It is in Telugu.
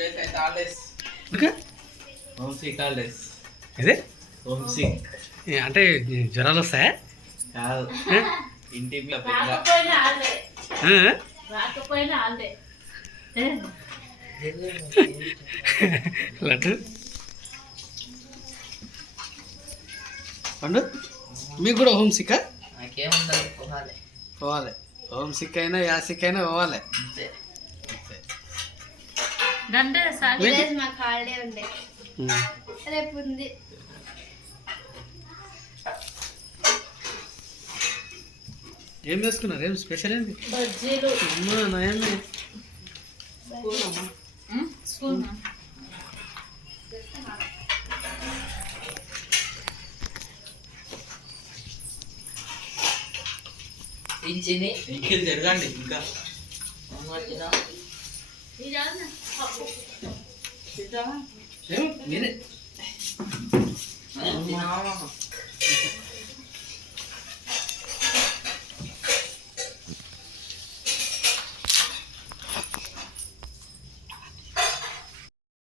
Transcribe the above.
డేస్ అయితే హాలిడేస్ ఇంకా హోమ్ సిక్ హాలిడేస్ ఇదే హోమ్ సిక్ అంటే జ్వరాలు వస్తాయా? కాదు. ఏ? ఇంటి పెద్ద. రాకపోయినా ఆల్డే. ఆ? రాకపోయినా ఆల్డే. లడ్డు. పండు మీకు కూడా హోమ్ సిక్ నాకేముండదు పోవాలి. పోవాలి. హోమ్ సిక్ అయినా యా సిక్ అయినా పోవాలి. అంతే. దండే మీకు- ఈరోజు మాకు హాలిడే ఉండే. ఉమ్. రేపు ఉంది ఏం వేసుకున్నారు ఏం స్పెషల్ ఏంటి? బజ్జీలు. అమ్మా స్కూల్ ఇంచిని ఇంకా. Thế đó. Thế, miếng đấy. Đấy, thì nó